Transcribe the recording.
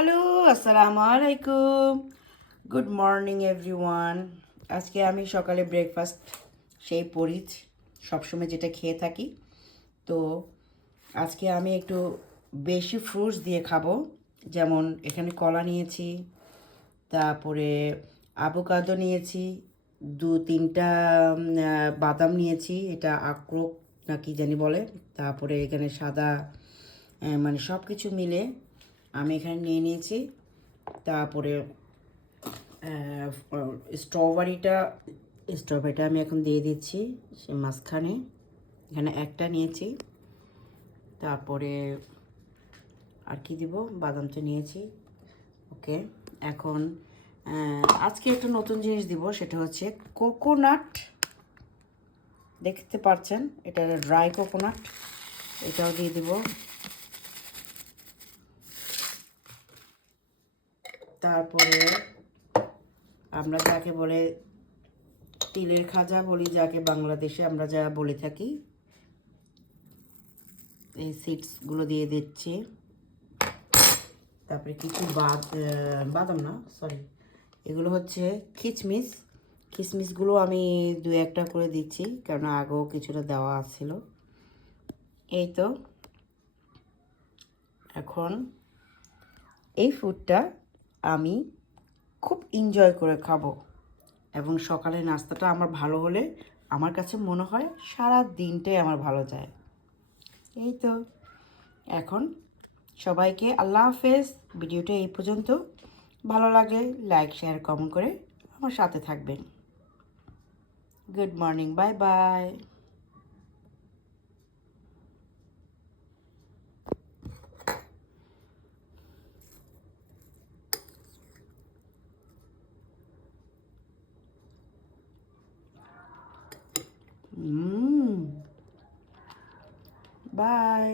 Hello, আসসালামু আলাইকুম। Good morning everyone. আজকে আমি সকালে ব্রেকফাস্ট সেই পরিচ সবসময় যেটা খেয়ে থাকি। তো আজকে আমি একটু বেশি ফ্রুটস দিয়ে খাবো। যেমন এখানে কলা নিয়েছি, তারপরে আভোকাডো নিয়েছি, 2-3টা বাদাম নিয়েছি, এটা আখরোট না কি জানি বলে। তারপরে এখানে সাদা মানে সব কিছু মিলে আমি এখানে নিয়ে নিয়েছি। তারপরে স্ট্রবেরিটা আমি এখন দিয়ে দিচ্ছি সে মাঝখানে। এখানে একটা নিয়েছি। তারপরে আর কি দিব, বাদামটা নিয়েছি। ওকে, এখন আজকে একটা নতুন জিনিস দিব, সেটা হচ্ছে কোকোনাট। দেখতে পাচ্ছেন এটা ড্রাই কোকোনাট, এটাও দিয়ে দিব। তারপরে আমরা যাকে বলে তিলের খাজা বলি, যাকে বাংলাদেশে আমরা যা বলে থাকি, এই সিডসগুলো দিয়ে দিচ্ছি। তারপরে কিছু বাদাম না, সরি, এগুলো হচ্ছে কিশমিশ। কিশমিশগুলো আমি 2-1টা করে দিচ্ছি, কারণ আগেও কিছুটা দেওয়া ছিল। এই তো, এখন এই ফুডটা আমি খুব এনজয় করে খাবো, এবং সকালে নাস্তাটা আমার ভালো হলে আমার কাছে মনে হয় সারা দিনটাই আমার ভালো যায়। এই তো, এখন সবাইকে আল্লাহ হাফেজ। ভিডিওটা এই পর্যন্ত। ভালো লাগলে লাইক, শেয়ার, কমেন্ট করে আমার সাথে থাকবেন। Good morning, bye bye. By.